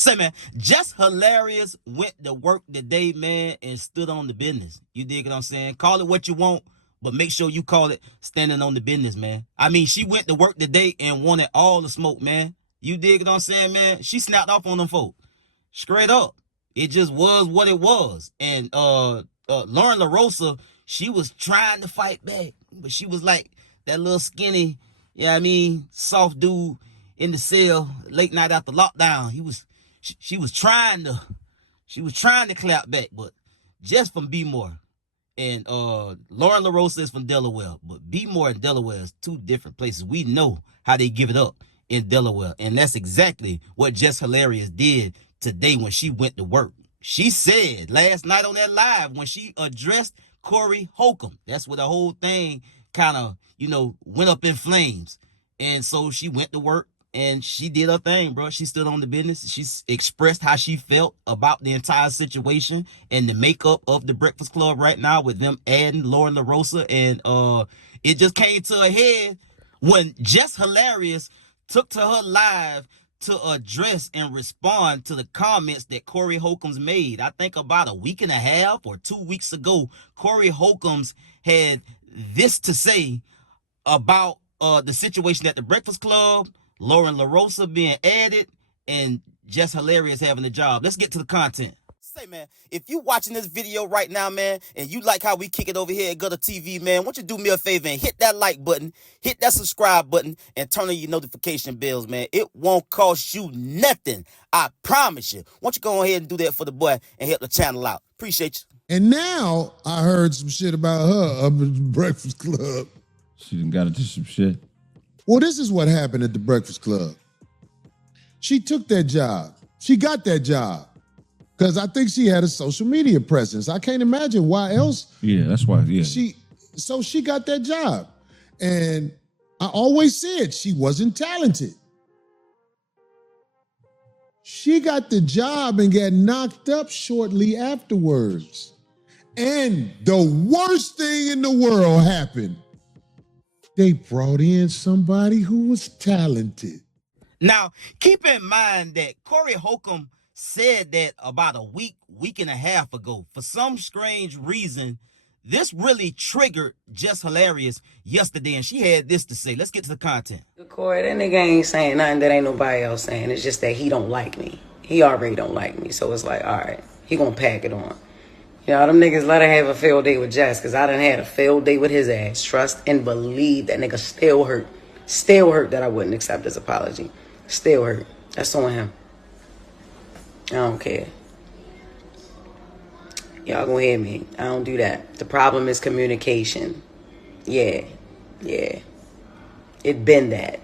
Say, man, Just Hilarious went to work today, man, and stood on the business. You dig what I'm saying? Call it what you want, but make sure you call it standing on the business, man. I mean, she went to work today and wanted all the smoke, man. You dig what I'm saying, man? She snapped off on them folk. Straight up. It just was what it was. And Lauren Larosa, she was trying to fight back, but she was like that little skinny, soft dude in the cell late night after lockdown. She was trying to clap back, but just from B More. And Lauren LaRosa is from Delaware, but B More and Delaware is two different places. We know how they give it up in Delaware, and that's exactly what Just Hilarious did today when she went to work. She said last night on that live when she addressed Corey Holcomb, that's where the whole thing kind of, went up in flames. And so she went to work and she did her thing, bro. She stood on the business. She expressed how she felt about the entire situation and the makeup of the Breakfast Club right now with them adding Lauren LaRosa. And it just came to a head when Just Hilarious took to her live to address and respond to the comments that Corey Holcombs made. I think about a week and a half or 2 weeks ago, Corey Holcombs had this to say about the situation at the Breakfast Club, Lauren LaRosa being added, and Just Hilarious having a job. Let's get to the content. Say, man, if you watching this video right now, man, and you like how we kick it over here at GuddaTV, man, won't you do me a favor and hit that like button, hit that subscribe button, and turn on your notification bells, man. It won't cost you nothing. I promise you. Won't you go ahead and do that for the boy and help the channel out? Appreciate you. And now I heard some shit about her up at the Breakfast Club. She done got into some shit. Well, this is what happened at the Breakfast Club. She took that job. She got that job because I think she had a social media presence. I can't imagine why else. Yeah, that's why. Yeah. So she got that job. And I always said she wasn't talented. She got the job and got knocked up shortly afterwards. And the worst thing in the world happened. They brought in somebody who was talented. Now, keep in mind that Corey Holcomb said that about a week and a half ago. For some strange reason, this really triggered Just Hilarious yesterday, and she had this to say. Let's get to the content. Corey, that nigga ain't saying nothing that ain't nobody else saying. It's just that he don't like me. He already don't like me. So it's like, all right, he gonna pack it on. You know, them niggas let her have a failed date with Jess, because I done had a failed date with his ass. Trust and believe that nigga still hurt. Still hurt that I wouldn't accept his apology. Still hurt. That's on him. I don't care. Y'all gonna hear me. I don't do that. The problem is communication. Yeah. It been that.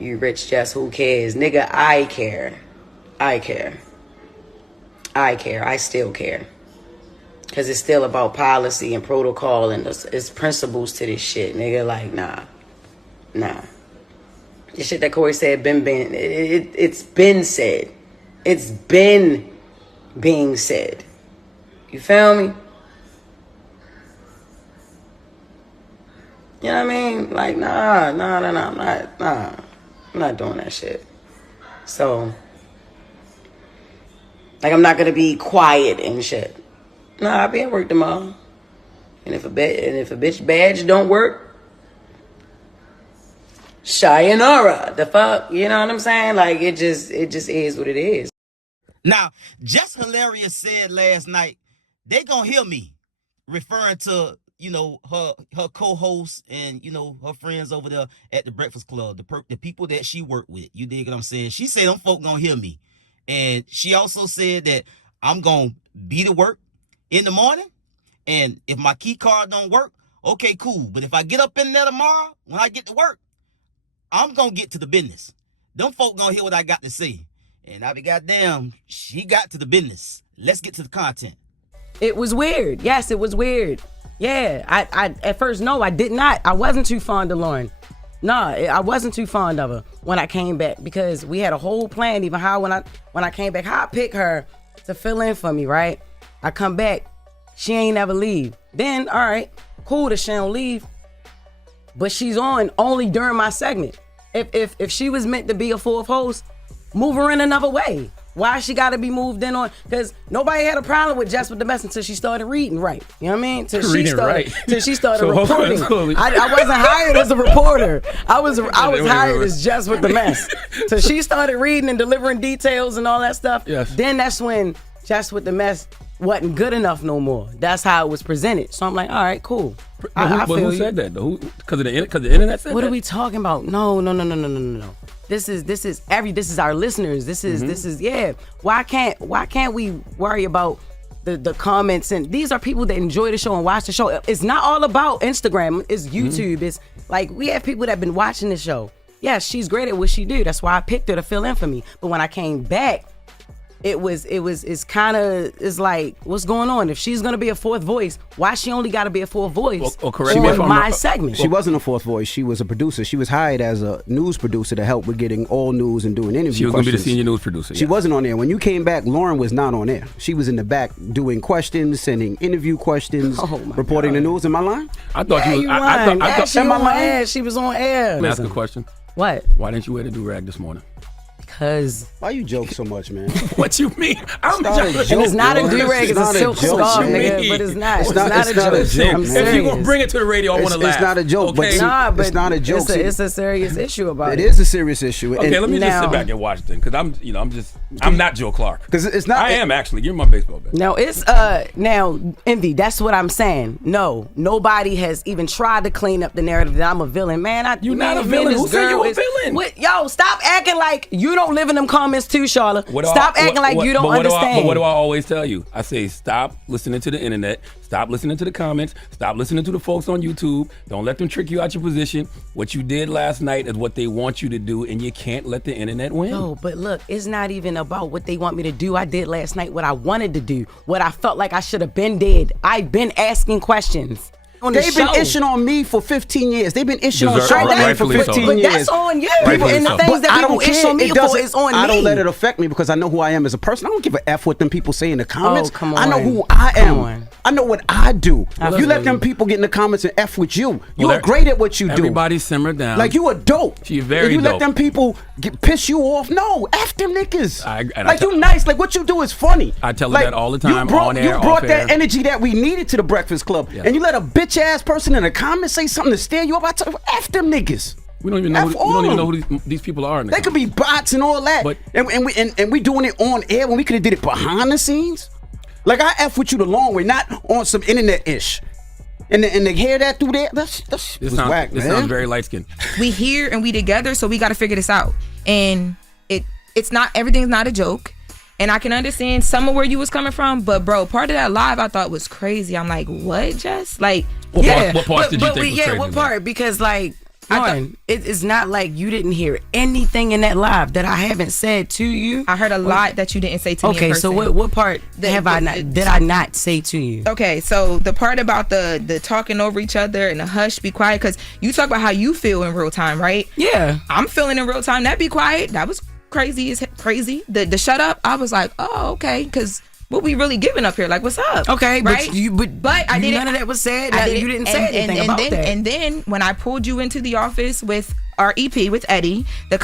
You rich Jess, who cares? Nigga, I care. I still care. Because it's still about policy and protocol and it's principles to this shit. Nigga, like, nah. The shit that Corey said it's been said. It's been being said. You feel me? You know what I mean? Like, nah, I'm not doing that shit. So, like, I'm not gonna be quiet and shit. Nah, I'll be at work tomorrow. And if a bitch badge don't work, sayonara. The fuck, you know what I'm saying? Like, it just is what it is. Now, Just Hilarious said last night, they gonna hear me, referring to, her co-host and, her friends over there at the Breakfast Club, the people that she worked with. You dig what I'm saying? She said them folk gonna hear me. And she also said that I'm gonna be to work in the morning, and if my key card don't work, okay, cool. But if I get up in there tomorrow, when I get to work, I'm gonna get to the business. Them folk gonna hear what I got to say. And I be goddamn, she got to the business. Let's get to the content. It was weird. Yes, it was weird. Yeah, I at first, no, I did not. I wasn't too fond of Lauren. No, I wasn't too fond of her when I came back, because we had a whole plan, even how when I came back, how I pick her to fill in for me, right? I come back, she ain't never leave. Then, all right, cool that she don't leave, but she's on only during my segment. If she was meant to be a fourth host, move her in another way. Why she got to be moved in on? Because nobody had a problem with Jess with the mess until she started reading right. You know what I mean? Till she started reporting. I wasn't hired as a reporter. I was hired as Jess with the mess. So she started reading and delivering details and all that stuff. Yes. Then that's when Jess with the mess wasn't good enough no more. That's how it was presented. So I'm like, all right, cool. But who said that though? Because the internet said that? What are we talking about? No. This is our listeners. This is Why can't we worry about the comments? And these are people that enjoy the show and watch the show. It's not all about Instagram. It's YouTube. It's like we have people that have been watching the show. Yes, she's great at what she do. That's why I picked her to fill in for me. But when I came back, it's like, what's going on? If she's gonna be a fourth voice, why she only gotta be a fourth voice on my segment? She wasn't a fourth voice. She was a producer. She was hired as a news producer to help with getting all news and doing interviews. She was gonna be the senior news producer. She wasn't on there. When you came back, Loran was not on there. She was in the back doing questions, sending interview questions, reporting the news. Am I lying? I thought you was. I thought she was on air. She was on air. Let me ask a question. What? Why didn't you wear the do-rag this morning? Because why you joke so much, man? What you mean? I'm joking. It's not a do-rag, it's a silk scarf, nigga. But it's not. It's not a joke. I'm serious. If you gonna bring it to the radio, I want to laugh. It's not a joke, okay? but it's not a joke. It's a serious issue about it. It is a serious issue. Okay, let me just sit back and watch then, because I'm not Joe Clark. Because it's not. I am actually. Give me my baseball bat. No, it's now Envy. That's what I'm saying. No, nobody has even tried to clean up the narrative that I'm a villain, man. You're not a villain. Who said you a villain? Yo, stop acting like you don't live in them comments too, Charlotte. Stop acting like you don't understand. But what do I always tell you? I say stop listening to the internet. Stop listening to the comments. Stop listening to the folks on YouTube. Don't let them trick you out your position. What you did last night is what they want you to do, and you can't let the internet win. No, but look, it's not even about what they want me to do. I did last night what I wanted to do, what I felt like I should have been did. I've been asking questions. They've been ishing on me for 15 years. They've been ishing on Charlotte for 15 but years. That's on you. And the things that people ish on me for is on me. I don't let it affect me because I know who I am as a person. I don't give a F what them people say in the comments. Oh, come on. I know who I am. I know what I do. You let them people get in the comments and F with you. You are great at what you do. Everybody simmer down. Like you are dope. She's very dope. You let them people piss you off. No, F them niggas. Like you nice. Like what you do is funny. I tell her that all the time on air, You brought that energy that we needed to the Breakfast Club. And you let a bitch ass person in a comment say something to steer you up. I tell you, F them niggas. We don't even know who these people are. They could be bots and all that. But and we doing it on air when we could have did it behind the scenes. Like I F with you the long way, not on some internet ish. And they hear that through there. That was whack, man. This sounds very light skinned. We here and we together, so we got to figure this out. And it's not, everything's not a joke. And I can understand some of where you was coming from, but bro, part of that live I thought was crazy. I'm like, what, Jess? Like, what part did you think was crazy? Yeah, what part? Because like, it's not like you didn't hear anything in that live that I haven't said to you. I heard a lot that you didn't say to me in person. Okay, so what part did I not say to you? Okay, so the part about the talking over each other and the hush, be quiet, because you talk about how you feel in real time, right? Yeah. I'm feeling in real time. That be quiet. That was crazy. The shut up, I was like, oh, okay, because what we really giving up here? Like, what's up? Okay, right? But I didn't. None of that was said. You didn't say anything about that. And then when I pulled you into the office with our EP with Eddie, the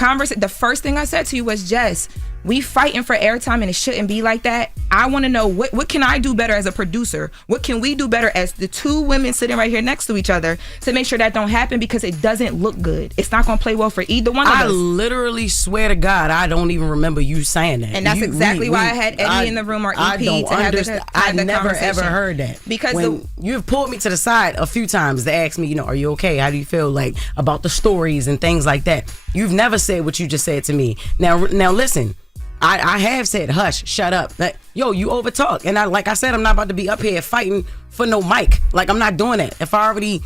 first thing I said to you was, Jess, we fighting for airtime and it shouldn't be like that. I want to know what can I do better as a producer? What can we do better as the two women sitting right here next to each other to make sure that don't happen, because it doesn't look good. It's not going to play well for either one of us. I literally swear to God, I don't even remember you saying that. And that's exactly why I had Eddie in the room, or EP, I never ever heard that. Because you've pulled me to the side a few times to ask me, are you okay? How do you feel like about the stories and things like that? You've never said what you just said to me. Now listen. I have said, hush, shut up. Like, yo, you overtalk. And like I said, I'm not about to be up here fighting for no mic. Like, I'm not doing that. If I already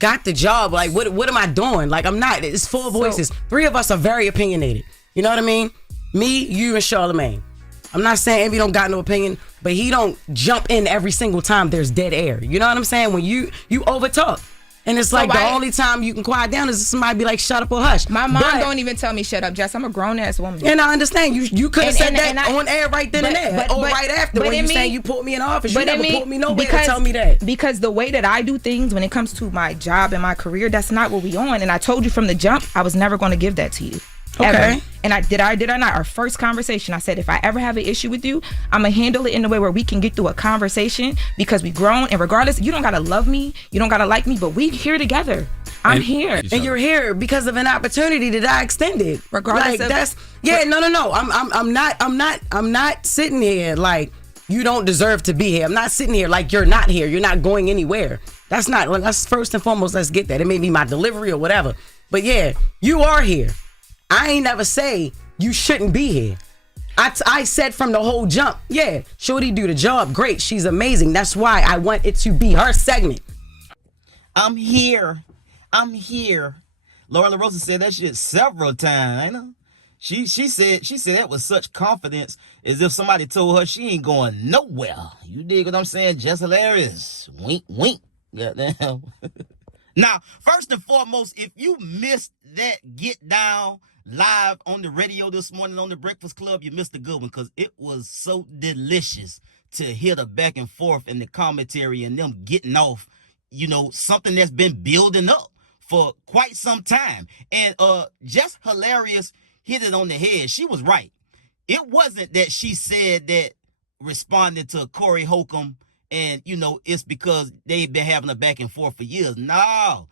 got the job, like, what am I doing? Like, I'm not. It's four voices. Three of us are very opinionated. You know what I mean? Me, you, and Charlamagne. I'm not saying Envy don't got no opinion, but he don't jump in every single time there's dead air. You know what I'm saying? When you overtalk. And it's like the only time you can quiet down is if somebody be like, shut up or hush. My mom don't even tell me shut up, Jess. I'm a grown ass woman. And I understand. You could have said that on air right then and there. Or right after when you saying you put me in the office. You never put me nowhere to tell me that. Because the way that I do things when it comes to my job and my career, that's not what we on. And I told you from the jump, I was never going to give that to you. Okay. Ever. And did I not? Our first conversation, I said, if I ever have an issue with you, I'm gonna handle it in a way where we can get through a conversation because we grown. And regardless, you don't gotta love me, you don't gotta like me, but we here together. I'm here. And you're here because of an opportunity that I extended. Regardless like that's no. I'm not sitting here like you don't deserve to be here. I'm not sitting here like you're not here. You're not going anywhere. That's first and foremost, let's get that. It may be my delivery or whatever. But yeah, you are here. I ain't never say you shouldn't be here. I said from the whole jump, yeah, Shorty do the job. Great. She's amazing. That's why I want it to be her segment. I'm here. Laura Larosa said that shit several times, ain't know. She said that with such confidence as if somebody told her she ain't going nowhere. You dig what I'm saying? Just hilarious. Wink, wink. Goddamn. Now, first and foremost, if you missed that Get Down live on the radio this morning on the Breakfast Club, you missed a good one because it was so delicious to hear the back and forth and the commentary and them getting off, something that's been building up for quite some time. And Just Hilarious hit it on the head. She was right. It wasn't that she said that responding to Corey Holcomb and, it's because they've been having a back and forth for years. No.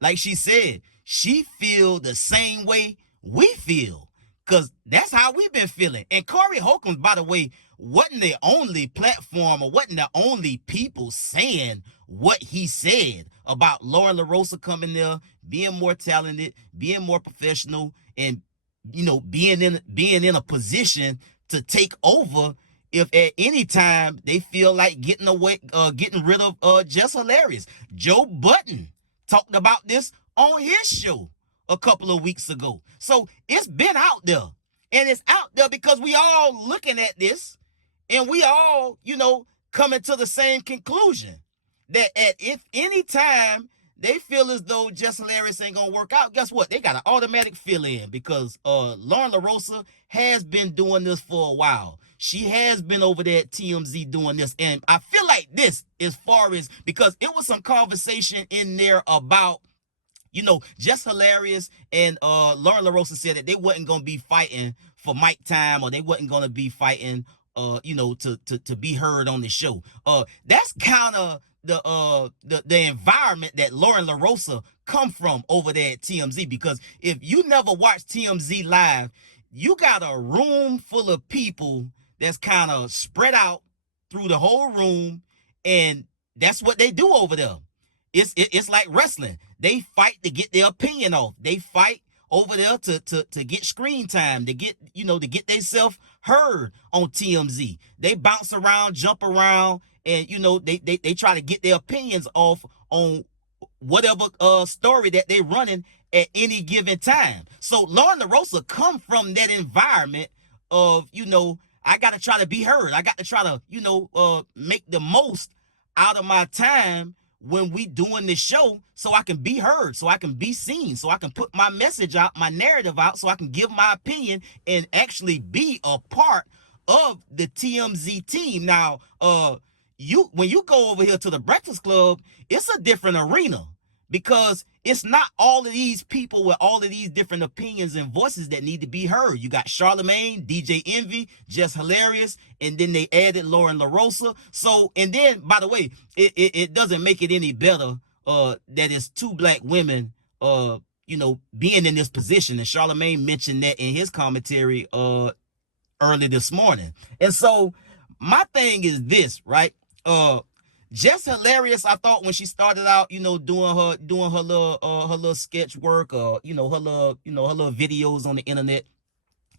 Like she said, she feel the same way we feel because that's how we've been feeling. And Corey Holcomb, by the way, wasn't the only platform or wasn't the only people saying what he said about Loran Larosa coming there, being more talented, being more professional, and being in a position to take over if at any time they feel like getting rid of Just Hilarious. Joe Budden talked about this on his show a couple of weeks ago. So it's been out there. And it's out there because we all looking at this and we all, coming to the same conclusion that if any time they feel as though Just Hilarious ain't gonna work out, guess what? They got an automatic fill in because Loran Larosa has been doing this for a while. She has been over there at TMZ doing this. And I feel like this, as far as, because it was some conversation in there about, Just Hilarious and Loran Larosa said that they wasn't going to be fighting for mic time or they wasn't going to be fighting, to be heard on the show. That's kind of the environment that Loran Larosa come from over there at TMZ, because if you never watched TMZ live, you got a room full of people that's kind of spread out through the whole room, and that's what they do over there. It's like wrestling. They fight to get their opinion off. They fight over there to get screen time, to get themselves heard on TMZ. They bounce around, jump around, and they try to get their opinions off on whatever story that they running at any given time. So Loran Larosa come from that environment of, I got to try to be heard. I got to try to, make the most out of my time when we doing this show so I can be heard, so I can be seen, so I can put my message out, my narrative out, so I can give my opinion and actually be a part of the TMZ team. Now, when you go over here to the Breakfast Club, it's a different arena because it's not all of these people with all of these different opinions and voices that need to be heard. You got Charlamagne, DJ Envy, Just Hilarious, and then they added Loran Larosa. So, and then, by the way, it doesn't make it any better that it's two black women, being in this position. And Charlamagne mentioned that in his commentary early this morning. And so, my thing is this, right? Just Hilarious, I thought when she started out, doing her little sketch work, or her little videos on the internet,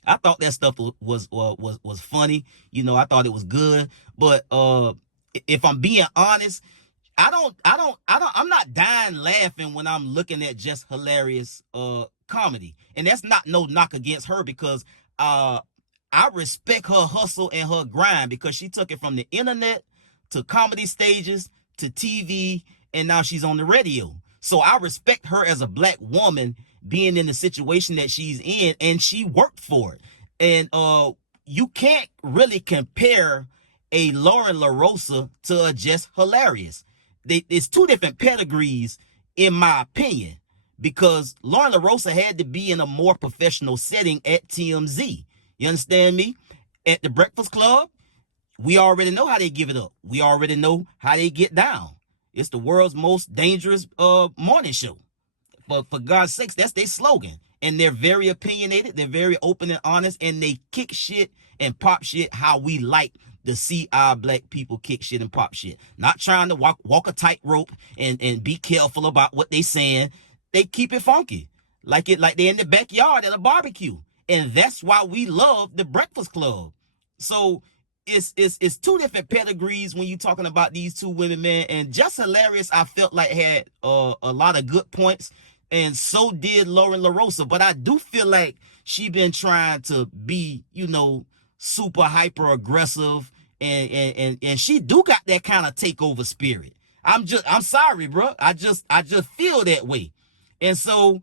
I thought that stuff was funny. I thought it was good. But if I'm being honest, I'm not dying laughing when I'm looking at Just Hilarious comedy, and that's not no knock against her because I respect her hustle and her grind because she took it from the internet to comedy stages, to TV, and now she's on the radio. So I respect her as a black woman being in the situation that she's in, and she worked for it. And you can't really compare a Loran Larosa to a Just Hilarious. It's two different pedigrees, in my opinion, because Lauren Larosa had to be in a more professional setting at TMZ. You understand me? At the Breakfast Club, we already know how they give it up. We already know how they get down. It's the world's most dangerous morning show. For God's sakes, that's their slogan. And they're very opinionated. They're very open and honest. And they kick shit and pop shit how we like to see our black people kick shit and pop shit. Not trying to walk a tightrope and be careful about what they saying. They keep it funky. Like they're in the backyard at a barbecue. And that's why we love the Breakfast Club. So it's two different pedigrees when you're talking about these two women, man. And Just Hilarious, I felt like had a lot of good points, and so did Lauren Larosa. But I do feel like she been trying to be, super hyper aggressive, and she do got that kind of takeover spirit. I'm sorry, bro. I just feel that way. And so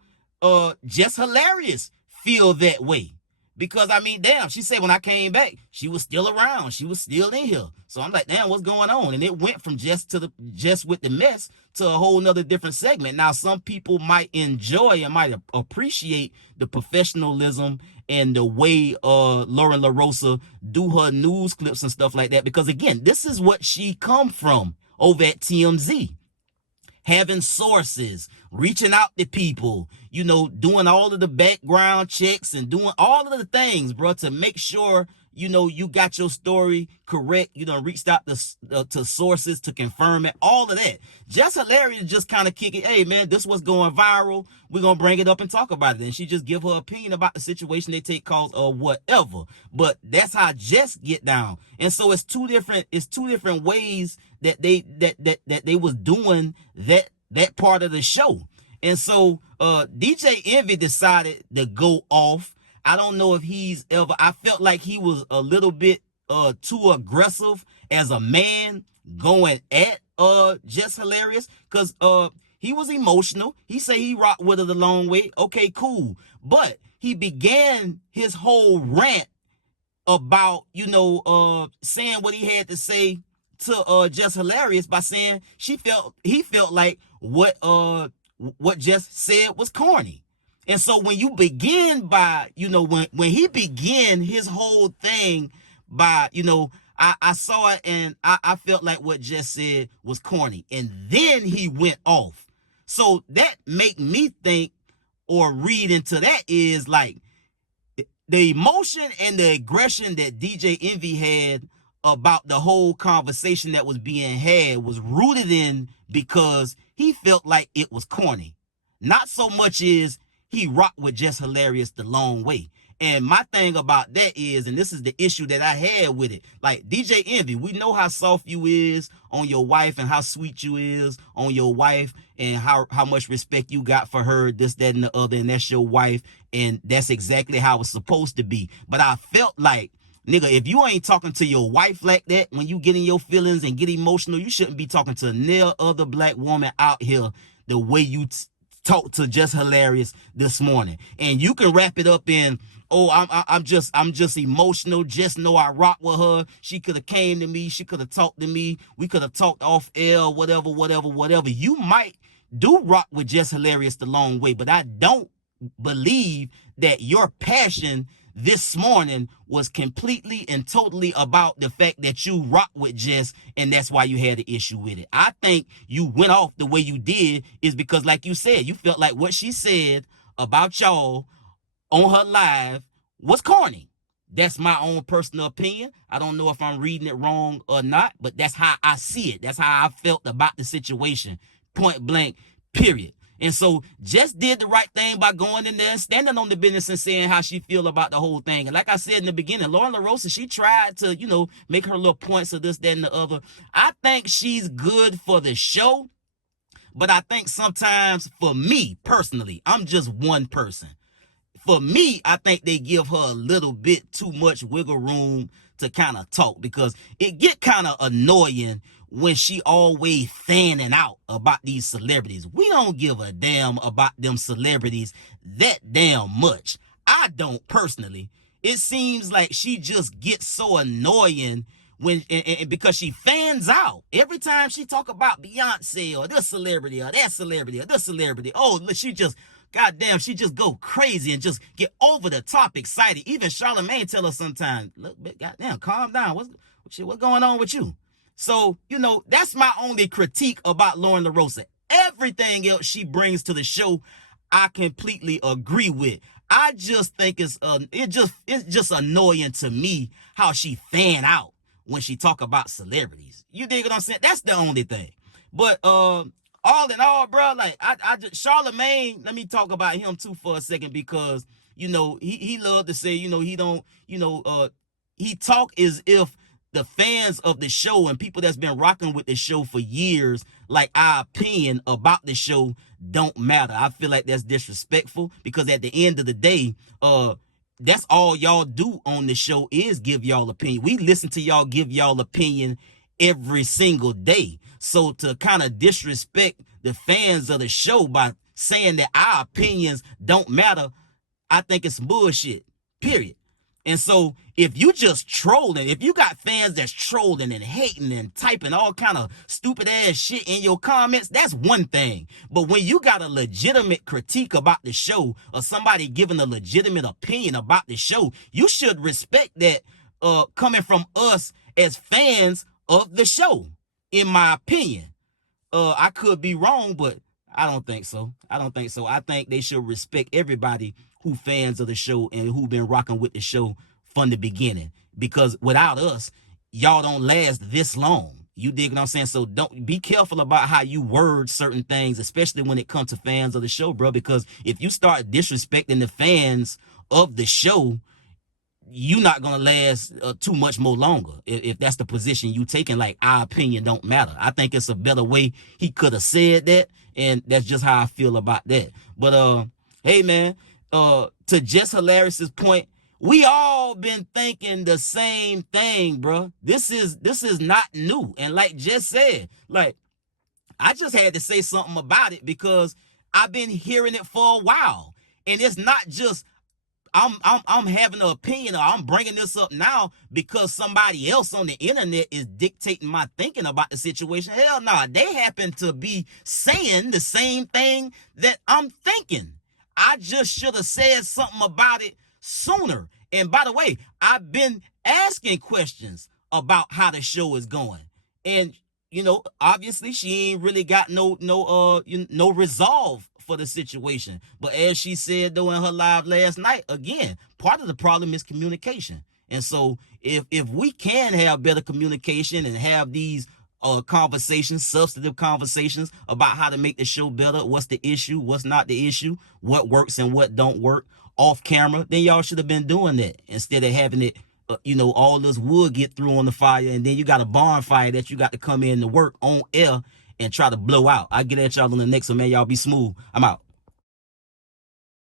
Just Hilarious feel that way. Because, damn, she said when I came back, she was still around. She was still in here. So I'm like, damn, what's going on? And it went from Jess with the mess to a whole nother different segment. Now, some people might enjoy and might appreciate the professionalism and the way Lauren Larosa do her news clips and stuff like that. Because, again, this is what she come from over at TMZ. Having sources, reaching out to people, doing all of the background checks and doing all of the things, bro, to make sure, you got your story correct. Reached out to sources to confirm it, all of that. Just Hilarious just kind of kick it. Hey, man, this was going viral. We're going to bring it up and talk about it. And she just give her opinion about the situation, they take calls or whatever. But that's how Jess get down. And so it's two different ways that they was doing that part of the show. And so DJ Envy decided to go off. I don't know if I felt like he was a little bit too aggressive as a man going at Just Hilarious, because he was emotional. He said he rocked with her the long way. Okay, cool. But he began his whole rant about, saying what he had to say to Just Hilarious by saying he felt like what Jess said was corny. And so when you begin by, when he began his whole thing by, I saw it and I felt like what Jess said was corny. And then he went off. So that make me think or read into that is like the emotion and the aggression that DJ Envy had about the whole conversation that was being had was rooted in because he felt like it was corny. Not so much as he rocked with Just Hilarious the long way. And my thing about that is, and this is the issue that I had with it, like DJ Envy, we know how soft you is on your wife and how sweet you is on your wife and how much respect you got for her, this, that, and the other, and that's your wife, and that's exactly how it's supposed to be. But I felt like, nigga, if you ain't talking to your wife like that, when you get in your feelings and get emotional, you shouldn't be talking to no other black woman out here the way you talk to Just Hilarious this morning. And you can wrap it up in, oh, I'm just emotional. Just know I rock with her. She could have came to me. She could have talked to me. We could have talked off air, whatever. You might do rock with Just Hilarious the long way, but I don't believe that your passion this morning was completely and totally about the fact that you rock with Jess, and that's why you had an issue with it. I think you went off the way you did is because, like you said, you felt like what she said about y'all on her live was corny. That's my own personal opinion. I don't know if I'm reading it wrong or not, but that's how I see it. That's how I felt about the situation. Point blank, period. And so Jess did the right thing by going in there and standing on the business and saying how she feel about the whole thing. And like I said in the beginning, Lauren Larosa, she tried to, make her little points of this, that, and the other. I think she's good for the show, but I think sometimes for me personally, I'm just one person. For me, I think they give her a little bit too much wiggle room to kind of talk, because it get kind of annoying when she always fanning out about these celebrities. We don't give a damn about them celebrities that damn much. I don't personally. It seems like she just gets so annoying when and because she fans out every time she talk about Beyonce or this celebrity or that celebrity or this celebrity. Oh, she just goddamn, she just go crazy and just get over the top excited. Even Charlamagne tell her sometimes, look, goddamn, calm down. What's going on with you? So, you know, that's my only critique about Loran Larosa. Everything else she brings to the show, I completely agree with. I just think it's just annoying to me how she fan out when she talk about celebrities. You dig what I'm saying? That's the only thing. But all in all, bro, like I just Charlamagne, let me talk about him too for a second, because you know he loved to say, you know, he don't, you know, he talk as if the fans of the show and people that's been rocking with the show for years, like our opinion about the show don't matter. I feel like that's disrespectful, because at the end of the day, that's all y'all do on the show is give y'all opinion. We listen to y'all give y'all opinion every single day. So to kind of disrespect the fans of the show by saying that our opinions don't matter, I think it's bullshit, period. And so if you just trolling, if you got fans that's trolling and hating and typing all kind of stupid ass shit in your comments, that's one thing. But when you got a legitimate critique about the show, or somebody giving a legitimate opinion about the show, you should respect that coming from us as fans of the show, in my opinion. I could be wrong, but I don't think so. I think they should respect everybody who fans of the show and who been rocking with the show from the beginning, because without us, y'all don't last this long. You dig what I'm saying? So don't be careful about how you word certain things, especially when it comes to fans of the show, bro, because if you start disrespecting the fans of the show, you're not gonna last too much more longer if that's the position you taking, like our opinion don't matter. I think it's a better way he could have said that, and that's just how I feel about that. But hey man, to Jess Hilarious's point, we all been thinking the same thing, bro. This is not new. And like Jess said, like, I just had to say something about it because I've been hearing it for a while. And it's not just I'm having an opinion, or I'm bringing this up now because somebody else on the internet is dictating my thinking about the situation. Hell no, they happen to be saying the same thing that I'm thinking. I just should have said something about it sooner. And by the way, I've been asking questions about how the show is going. And, you know, obviously she ain't really got no resolve for the situation. But as she said though in her live last night, again, part of the problem is communication. And so if we can have better communication and have these conversations, substantive conversations about how to make the show better, what's the issue, what's not the issue, what works and what don't work off camera, then y'all should have been doing that instead of having it, you know, all this wood get through on the fire, and then you got a bonfire that you got to come in to work on air and try to blow out. I get at y'all on the next one, man. Y'all be smooth. I'm out.